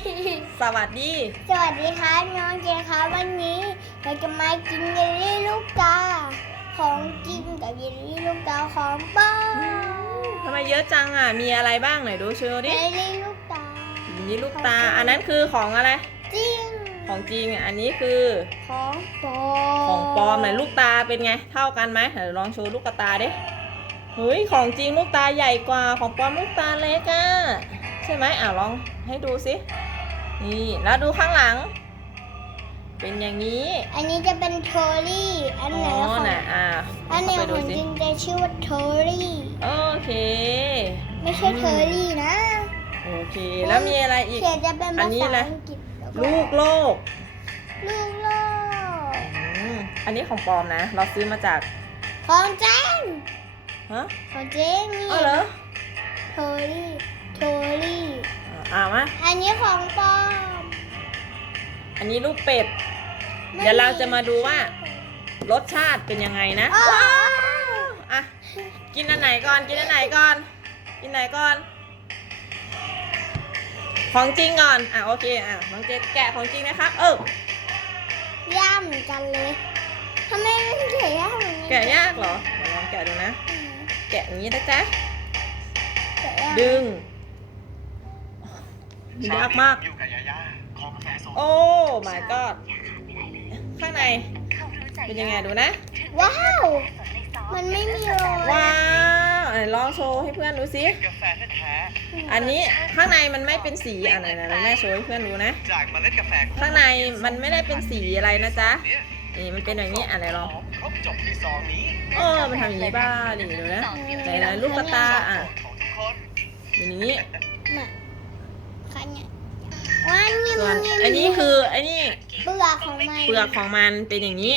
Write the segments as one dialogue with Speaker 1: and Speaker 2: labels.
Speaker 1: สวัสดี
Speaker 2: สวัสดีครับน้องเจครับวันนี้เราจะมากินเยลลี่ลูกตาของกินกับเยลลี่ลูกตาของป้า
Speaker 1: ทำไมเยอะจังอะ มีอะไรบ้างไหนดูโชว์
Speaker 2: เย
Speaker 1: ดิ
Speaker 2: ลลี่ลูกตา
Speaker 1: นี่ลูกตา อันนั้นคือของอะไร
Speaker 2: จริง
Speaker 1: ของจริงอะอันนี้คือ
Speaker 2: ของปลอม
Speaker 1: ของปลอมไหนลูกตาเป็นไง เท่ากันไหมเดี๋ยวลองโชว์ลูกตาดิเฮ้ยของจริงลูกตาใหญ่กว่าของปลอมลูกตาเล็กอะใช่ไหมอะลองให้ดูสิ นี่แล้วดูข้างหลัง เป็นอย่างนี้
Speaker 2: อันนี้จะเป็นโทรี่ อัน
Speaker 1: อ๋
Speaker 2: ไหน
Speaker 1: อ
Speaker 2: ของ
Speaker 1: น่ะอะ
Speaker 2: อันไหน
Speaker 1: เข้าไป
Speaker 2: ข
Speaker 1: ดู
Speaker 2: อง
Speaker 1: สิ
Speaker 2: จริงจะชื่อว่าโทรี่
Speaker 1: โอเค
Speaker 2: ไม่ใช่เทอรี่นะ
Speaker 1: โอเค แล้วมีอะไรอีก
Speaker 2: เขียนจะเป็น
Speaker 1: อั
Speaker 2: ภาน
Speaker 1: นี้
Speaker 2: ษา
Speaker 1: อะไร
Speaker 2: อังกฤษแล้วก็
Speaker 1: ลูกโลก
Speaker 2: ลูกโลก
Speaker 1: อืมอันนี้ของปลอมนะ เราซื้อมาจาก
Speaker 2: ของเจง
Speaker 1: ฮะ
Speaker 2: ของเจงนี่
Speaker 1: อ๋อเหรอ
Speaker 2: โทรี่ โทรี่
Speaker 1: อ่าอ่ามา
Speaker 2: อันนี้ของปลอม
Speaker 1: อันนี้ลูกเป็ด เดี๋ยวเราจะมาดูว่า รสชาติเป็นยังไงนะ
Speaker 2: อ้าว
Speaker 1: ว้าวอะกินอันไหนก่อน กินอันไหนก่อน กินไหนก่อน ของจริงก่อน อะโอเค อะน้องเจแกะของจริงนะครับเออ
Speaker 2: ย่ามเหมือนกันเลยทำไมมันแกะยากอย่างนี้
Speaker 1: แกะยากเหรอเดี๋ยวลองแกะดูนะ
Speaker 2: อืม
Speaker 1: แกะอย่างนี้นะจ๊ะ
Speaker 2: แกะยาก
Speaker 1: ดึง ยากมาก
Speaker 3: อยู่กับยาย่าขอกาแฟโซดา
Speaker 1: โอ้ my god ข้างใน เป็นยังไงดูนะ
Speaker 2: ว้าว มันไม่มีรอย
Speaker 1: ว้าวไหนลองโชว์ให้เพื่อนดูสิ
Speaker 3: กาแฟแท้
Speaker 1: อันนี้ข้างในมันไม่เป็นสีอะไหนไหนไหนแม่โชว์ให้เพื่อนดูนะ
Speaker 3: ๆจากเมล็ดกาแฟ
Speaker 1: ข้างในมันไม่ได้เป็นสีอะไรนะจ๊ะ
Speaker 3: เนี่ย
Speaker 1: นี่มันเป็นอย่างนี้อะไหนลอง
Speaker 3: ครบจบที่ซองนี้
Speaker 1: เออ มันทำอย่างนี้บ้าดิดูนะไหนไหนลูกกระตาอะ
Speaker 3: ของทุกคน
Speaker 1: เป็นอย่างนี้
Speaker 2: มาคันเนี่ยว้านี่
Speaker 1: ส่ว
Speaker 2: มัน น
Speaker 1: อันนี้คืออันนี้
Speaker 2: เปลือกของมัน
Speaker 1: เปลือกของมันเป็นอย่างนี้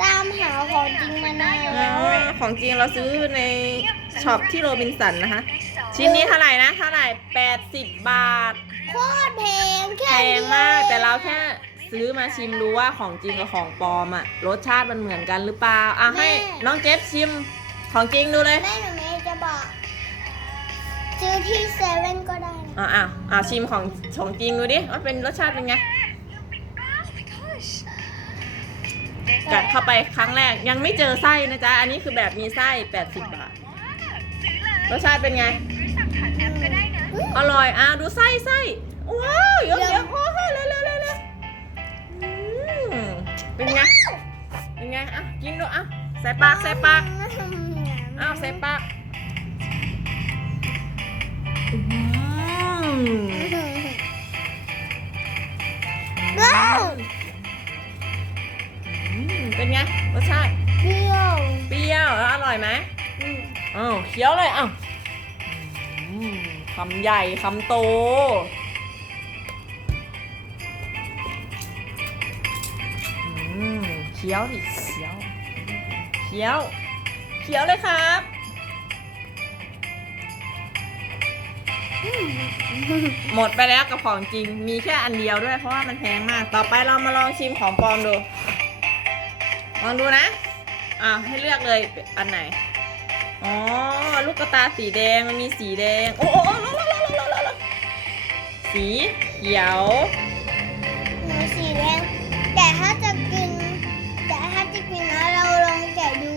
Speaker 2: ตามหาของจริงมานาน
Speaker 1: อ๋
Speaker 2: แล้ว
Speaker 1: อของจริงเราซื้อในช็อปที่โรบินสันนะคะ ชิ้นนี้เท่าไหร่นะเท่าไหร่80บาท
Speaker 2: โคตรแพงแค่
Speaker 1: แพง
Speaker 2: นี้
Speaker 1: มากแต่เราแค่ซื้อมาชิมดูว่าของจริงกับของปลอมอะรสชาติมันเหมือนกันหรือเปล่าอะให้น้องเจฟชิมของจริงดูเลย
Speaker 2: แม่หนูไม่จะบอก ซื้อที่เซเว่นก็ได้นะ
Speaker 1: อะอะอะชิมของของจริงดูดิว่าเป็นรสชาติเป็นไง กัดเข้าไปครั้งแรกยังไม่เจอไส้นะจ๊ะ อันนี้คือแบบมีไส้ 80 บาท รสชาติเป็นไง อร่อย อะดูไส้ไส้ว้าวเยอะเยอะโอ้โหเร็วเร็วเร็วเร็วอืมเป็นไง เป็นไง อะ กินดูอะ ใส่ปากใส่ปาก อ้าวใส่ปากอืม
Speaker 2: ว้าว
Speaker 1: อืมเป็นไงรสชาติ
Speaker 2: เปรี้ยว
Speaker 1: เปรี้ยวแล้วอร่อยไหม
Speaker 2: อืม
Speaker 1: อ้าวเคี้ยวเลยอ้าวคำใหญ่คำโตอืมเคี้ยวดิเคี้ยว เคี้ยว เคี้ยวเลยครับ หมดไปแล้วกับของจริง มีแค่อันเดียวด้วย เพราะว่ามันแพงมาก ต่อไปเรามาลองชิมของปลอมดู ลองดูนะ อ่าให้เลือกเลยอันไหน อ๋อ ลูกกระตาสีแดง มันมีสีแดง โอ้โอ้โอ้ลงลงลงลงลงลงสีเขียว
Speaker 2: หนูสีแดง แต่ถ้าจะกิน แต่ถ้าจะกินนะเราลองแกะดู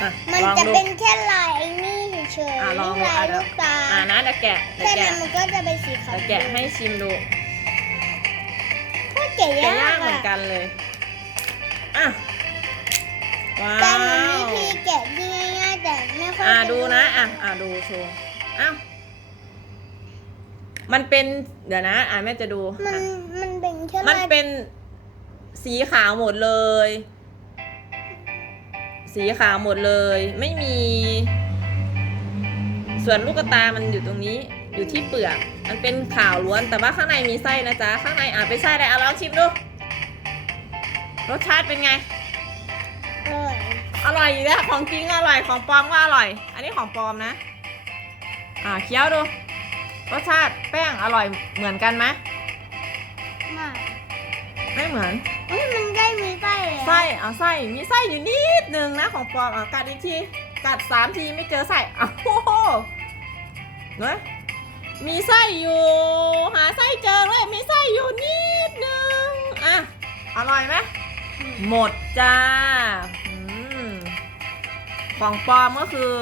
Speaker 1: อะ
Speaker 2: มัน
Speaker 1: ลอง
Speaker 2: จะ
Speaker 1: ดู
Speaker 2: เป็นแค่ลายไอ้นี่ เฉย
Speaker 1: อะ
Speaker 2: ๆ
Speaker 1: ลองดู
Speaker 2: ลาย
Speaker 1: อะ
Speaker 2: ลูกตา
Speaker 1: อ่านะเดี๋ยวแกะเดี๋ยว
Speaker 2: แค่
Speaker 1: แกะ
Speaker 2: นั้นมันก็จะเป็นสีขาว
Speaker 1: เดี๋ยวแกะให้ชิมดู
Speaker 2: โคตรแกะ
Speaker 1: แกะ
Speaker 2: ยายา
Speaker 1: ก
Speaker 2: ก
Speaker 1: เหมือน
Speaker 2: อะ
Speaker 1: กันเลยอะว้า
Speaker 2: แต่หนูมี
Speaker 1: ว
Speaker 2: ที่แกะที่ง่ายๆแต่ไม่ค่อย
Speaker 1: อ่า
Speaker 2: เป็
Speaker 1: ดูนะอะอ่าดูโชว์อ้าวมันเป็นเดี๋ยวนะอ่าแม่จะดู
Speaker 2: มัน
Speaker 1: อะ
Speaker 2: มันเป็นแค่
Speaker 1: มัน
Speaker 2: ลาย
Speaker 1: เป็นสีขาวหมดเลย สีขาวหมดเลย ไม่มี ส่วนลูกตามันอยู่ตรงนี้อยู่ที่เปลือก มันเป็นขาวล้วน แต่ว่าข้างในมีไส้นะจ๊ะ ข้างในอาจเป็นไส้อะไรเอาลองชิมดู รสชาติเป็นไง
Speaker 2: เออ
Speaker 1: อร่อยอยู่แล้วของจริงก็อร่อย ของปลอมก็อร่อย อันนี้ของปลอมนะ อ่าเคี้ยวดู รสชาติแป้งอร่อยเหมือนกันไหม
Speaker 2: ไม่
Speaker 1: ไม่เหมือน
Speaker 2: อุ๊ยมันได้มีไส้เลยอะ
Speaker 1: ไส้เอาไส้ มีไส้อยู่นิดนึงนะของปลอมอะกัดอีกที กัดสามทีไม่เจอไส้อ้าวโอ้โหเนอะมีไส้อยู่ หาไส้เจอเลยมีไส้อยู่นิดนึงอะอร่อยไหมหมดจ้าอืมของปลอมก็คือ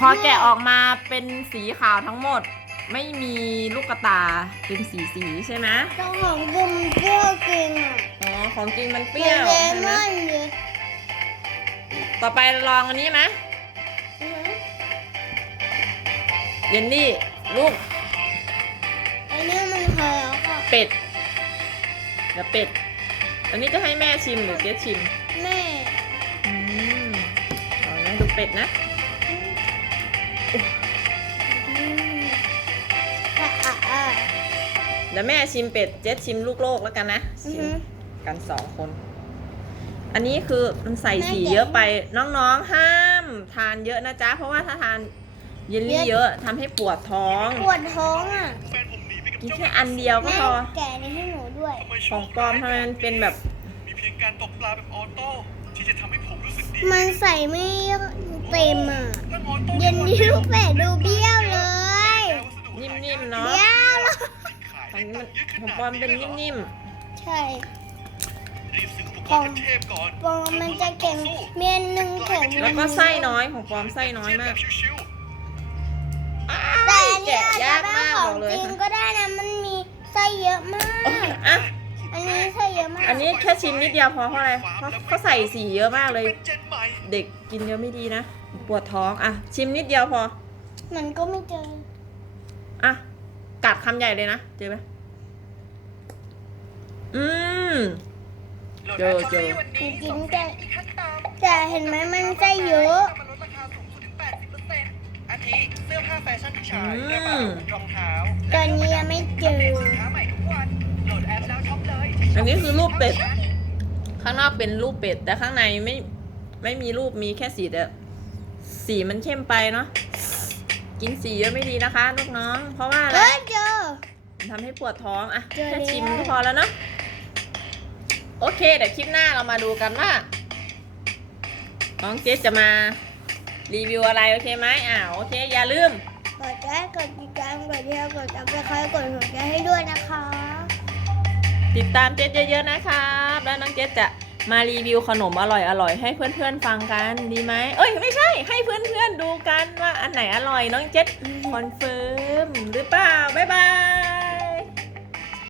Speaker 1: พอแกะออกมาเป็นสีขาวทั้งหมด ไม่มีลูกกระตาเป็นสีสีๆใช่ไหม
Speaker 2: เจ้าของกลุ่มเปรี้ยวจริงอะ
Speaker 1: อ๋อของจริงมันเป
Speaker 2: เล
Speaker 1: รี้ยว
Speaker 2: เล
Speaker 1: ใช่ไห
Speaker 2: ม
Speaker 1: ม
Speaker 2: อนเลย
Speaker 1: ต่อไปลองอันนี้ไหม
Speaker 2: อือหือ
Speaker 1: เยนนี่ลูก
Speaker 2: อันนี้มันเคยแล้วค่ะ
Speaker 1: เป็ดเดี๋ยวเป็ด อันนี้จะให้แม่ชิมหรือเจ๊ชิม
Speaker 2: แม่
Speaker 1: อืมเอาแม่ดูเป็ดนะ
Speaker 2: อืมอะอะอะ
Speaker 1: เดี๋ยวแม่ชิมเป็ด เจ๊ชิมลูกโลกแล้วกันนะ
Speaker 2: อือ
Speaker 1: ชิม
Speaker 2: หือ
Speaker 1: กันสองคน อันนี้คือมันใส่
Speaker 2: แม่
Speaker 1: สี
Speaker 2: แกะ
Speaker 1: เยอะไปน้องๆห้ามทานเยอะนะจ๊ะ เพราะว่าถ้าทานเยลลี่
Speaker 2: เยอะ
Speaker 1: เยอะทำให้ปวดท้อง
Speaker 2: ปวดท้องอะ
Speaker 3: แฟนผมหนีไปกับ
Speaker 1: กิน
Speaker 3: เจ้า
Speaker 1: แค่อันเดียวก็
Speaker 2: แม่
Speaker 1: พอ
Speaker 2: แกะนี่ให้หนูด้วย
Speaker 3: ทำไมโช
Speaker 1: ของ
Speaker 3: ค
Speaker 1: ปลอ
Speaker 3: ร้าย
Speaker 1: มทำไมมันเป็นแบบ
Speaker 3: มีเพียงการตกปลาแบบออโต้ที่จะทำให้ผมรู้สึกดี
Speaker 2: มันใส่ไม่เต็มอะ
Speaker 3: นั่นออโต้
Speaker 2: เย็นนี้ลูกเป็ดดูเบี้ยวเลย
Speaker 1: นิ่มๆเนาะ
Speaker 2: เบี้ยวเลย
Speaker 1: ของนี้มันของปลอมเป็นนิ่ม
Speaker 2: ใช่
Speaker 3: รีบซื้ออุปกรณ์เทพๆก่อน
Speaker 2: ปองมันจะเก่งเมียนหนึ่งแข็ง
Speaker 1: ๆแล้วก็ไส้น้อยของปลอมไส้น้อยมาก
Speaker 3: ชิว
Speaker 2: แต่อันนี้
Speaker 1: แกะ
Speaker 2: อาจ
Speaker 1: ยา
Speaker 2: จะ
Speaker 1: ก
Speaker 2: เป็น
Speaker 1: มาก
Speaker 2: ข
Speaker 1: บ
Speaker 2: อ
Speaker 1: องกเลย
Speaker 2: จริง
Speaker 1: ค่ะ
Speaker 2: ก็ได้นะมันมีไส้เยอะมาก
Speaker 1: อะ
Speaker 2: อันนี้ไส้เยอะมาก
Speaker 1: อันนี้แค่ชิมนิดเดียวพอเพราะอะไรเพราะเขาใส่สีเยอะมาก
Speaker 3: ๆ
Speaker 1: เลย
Speaker 3: เป็นเจนใหม่
Speaker 1: เด็กกินเยอะไม่ดีนะปวดท้องอะชิมนิดเดียวพอ
Speaker 2: มันก็ไม่เจอ
Speaker 1: อะกัดคำใหญ่เลยนะเจอไหมอืม เจอเจอ
Speaker 2: จริงๆแต่แต่เห็นไหมมันไส้เยอะ
Speaker 3: มันลดราคาสูงสุดถึง80%อาทิเสื้อผ้าแฟชั่นผู้ชาย
Speaker 1: อืม
Speaker 3: กระเป๋ารองเท้า
Speaker 2: ตอนนี้ยังไม่เจอ
Speaker 3: สินค้าใหม่ทุกวันโหลดแอปแล้วช็อปเลย
Speaker 1: อันนี้คือรูปเป็ด ข้างนอกเป็นรูปเป็ด แต่ข้างในไม่ไม่มีรูปมีแค่สีแต่สีมันเข้มไปเนาะกินสีเยอะไม่ดีนะคะลูกน้อง เพราะว่าอะไร
Speaker 2: เอ้ยเจอ
Speaker 1: มันทำให้ปวดท้องอะ
Speaker 2: เจอ
Speaker 1: แค่ชิม
Speaker 2: แล้ว
Speaker 1: ก็พอแล้วเนาะ โอเค เดี๋ยวคลิปหน้าเรามาดูกันว่า น้องเจสจะมารีวิวอะไรโอเคไหมอ่าโอเค อย่าลืม
Speaker 2: กดแชร์กดติดตามกดเที่ยวกดจับไปคอยกดหัวใจให้ด้วยนะคะ
Speaker 1: ติดตามเจสเยอะๆนะครับ แล้วน้องเจสจะมารีวิวขนมอร่อยๆให้เพื่อนๆฟังกันดีไหมเอ้ยไม่ใช่ให้เพื่อนๆดูกันว่าอันไหนอร่อยน้องเจสคอนเฟิร์มหรือเปล่าบ๊ายบาย